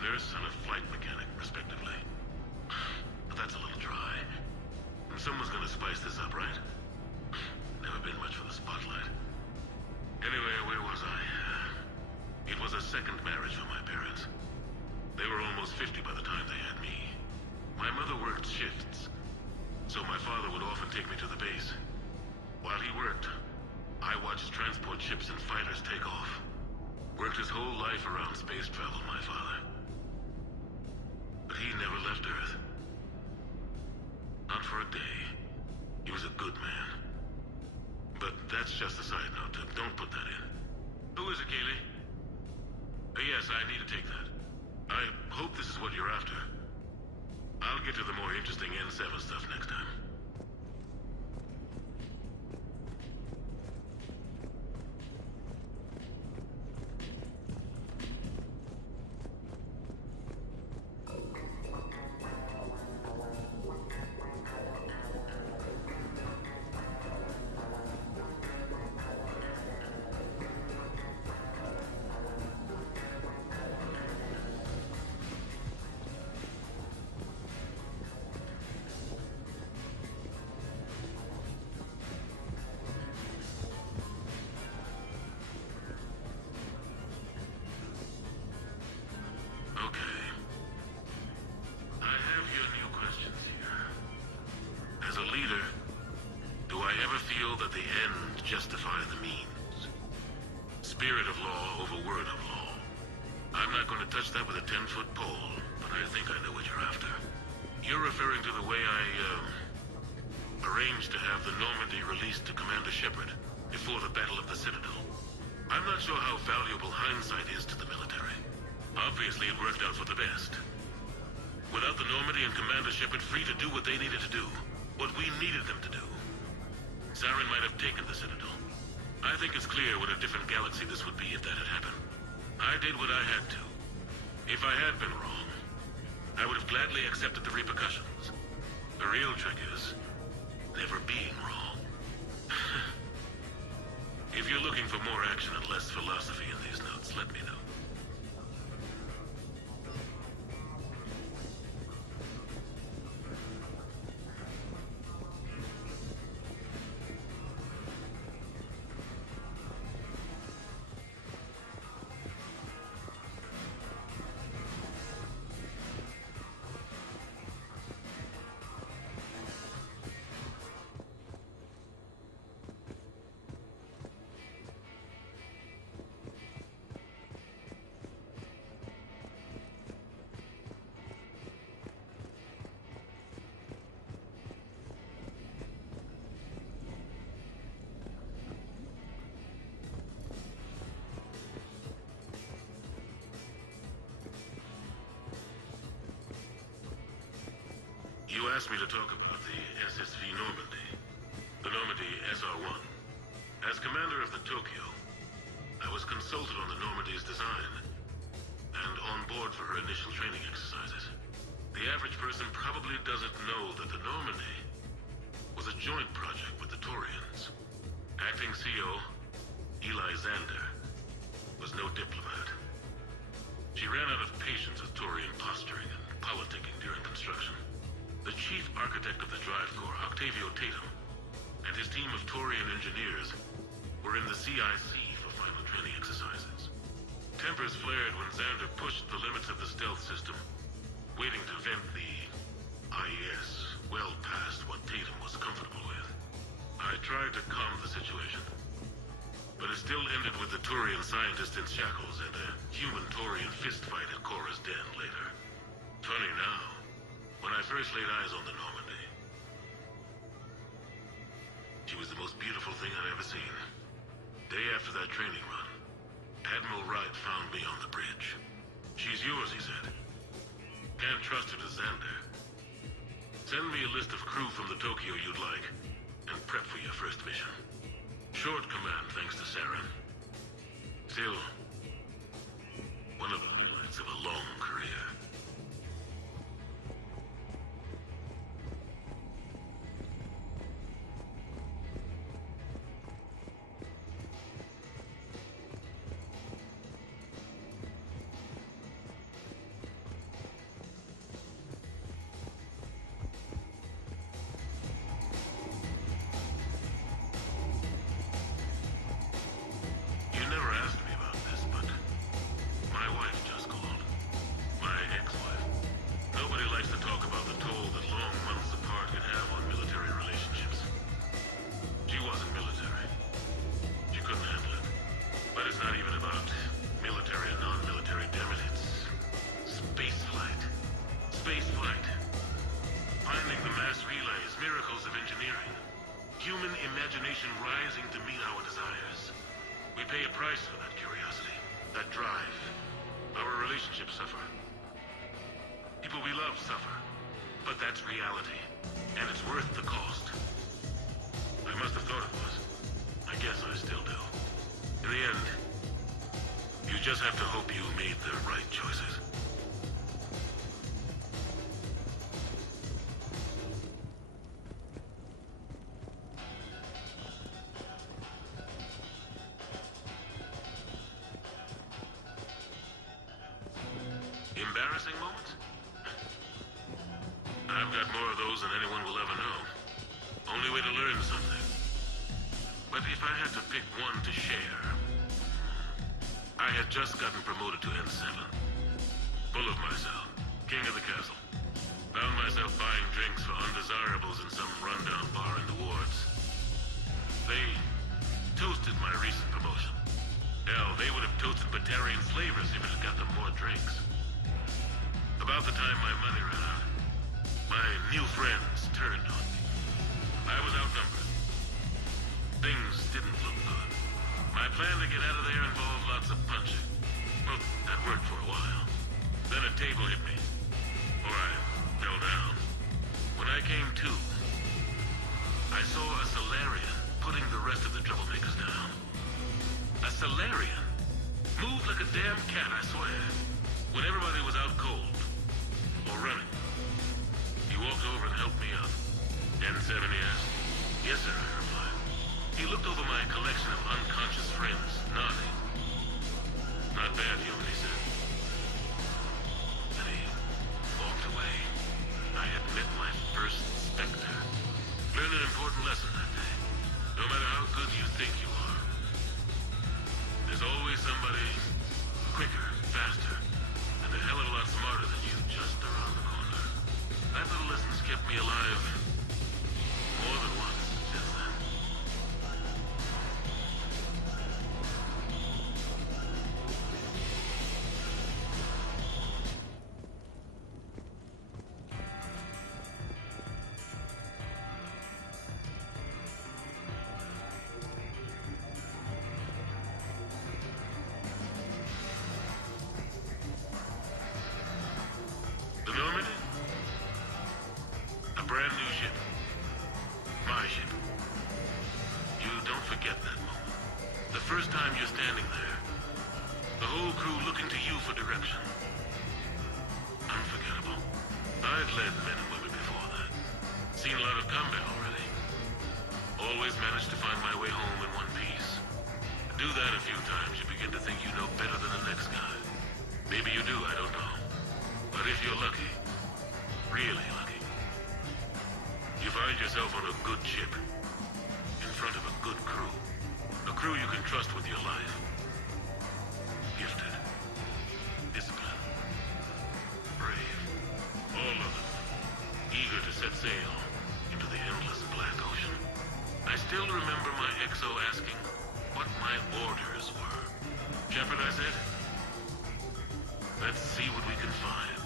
a nurse and a flight mechanic, respectively. But that's a little dry. And someone's gonna spice this up, right? Never been much for the spotlight. Anyway, where was I? It was a second marriage for my parents. They were almost 50 by the time they had me. My mother worked shifts, so my father would often take me to the base. While he worked, I watched transport ships and fighters take off. Worked his whole life around space travel, my father. But he never left Earth. Not for a day. He was a good man. But that's just a side note. Don't put that in. Who is it, Kaylee? Yes, I need to take that. I hope this is what you're after. I'll get to the more interesting N7 stuff next time. Justify the means. Spirit of law over word of law. I'm not going to touch that with a 10-foot pole, but I think I know what you're after. You're referring to the way I, arranged to have the Normandy released to Commander Shepard before the Battle of the Citadel. I'm not sure how valuable hindsight is to the military. Obviously, it worked out for the best. Without the Normandy and Commander Shepard free to do what they needed to do, what we needed them to do, Saren might have taken the Citadel. I think it's clear what a different galaxy this would be if that had happened. I did what I had to. If I had been wrong, I would have gladly accepted the repercussions. The real trick is never being wrong. If you're looking for more action and less philosophy in these notes, let me know. You asked me to talk about the SSV Normandy, the Normandy SR-1. As commander of the Tokyo, I was consulted on the Normandy's design and on board for her initial training exercises. The average person probably doesn't know that the Normandy was a joint project with the Taurians. Acting CO, Eli Xander, was no diplomat. She ran out of patience with Taurian posturing and politicking during construction. The chief architect of the Drive Corps, Octavio Tatum, and his team of Taurian engineers were in the CIC for final training exercises. Tempers flared when Xander pushed the limits of the stealth system, waiting to vent the IES well past what Tatum was comfortable with. I tried to calm the situation, but it still ended with the Taurian scientist in shackles and a human-Taurian fistfight at Korra's den later. Funny now. When I first laid eyes on the Normandy, she was the most beautiful thing I'd ever seen. Day after that training run, Admiral Wright found me on the bridge. She's yours, he said. Can't trust her to Xander. Send me a list of crew from the Tokyo you'd like, and prep for your first mission. Short command thanks to Saren. Still, one of the highlights of a long career. imagination rising to meet our desires. We pay a price for that curiosity, that drive. Our relationships suffer. People we love suffer. But that's reality, and it's worth the cost. I must have thought it was. I guess I still do. In the end, you just have to hope you made the right choices. Embarrassing moments? I've got more of those than anyone will ever know. Only way to learn something. But if I had to pick one to share, I had just gotten promoted to N7. Full of myself, king of the castle. Found myself buying drinks for undesirables in some rundown bar in the wards. They toasted my recent promotion. Hell, they would have toasted Batarian flavors if it had got them more drinks. About the time my money ran out, my new friends turned on me. I was outnumbered. Things didn't look good. My plan to get out of there involved lots of punching. Well, that worked for a while. Then a table hit me. Or I fell down. When I came to, I saw a Solarian putting the rest of the troublemakers down. A Solarian? Moved like a damn cat, I swear. When everybody was out cold. Or running. He walked over and helped me up. N7, he asked. Yes, sir, I replied. He looked over my collection of unconscious friends, nodding. Not bad, human, he said. Then he walked away. I had met my first Spectre. Learned an important lesson that day. No matter how good you think you are, there's always somebody quicker, faster, and a hell of a lot smarter than you just around the corner. That little lesson's kept me alive more than once since then. The Normandy? A brand new ship. My ship. You don't forget that moment. The first time you're standing there. The whole crew looking to you for direction. Unforgettable. I'd led men and women before that. Seen a lot of combat already. Always managed to find my way home in one piece. Do that a few times, you begin to think you know better than the next guy. Maybe you do, I don't know. But if you're lucky, really lucky, you find yourself on a good ship, in front of a good crew. A crew you can trust with your life. Gifted. Disciplined. Brave. All of them. Eager to set sail into the endless black ocean. I still remember my XO asking what my orders were. Shepard, I said, let's see what we can find.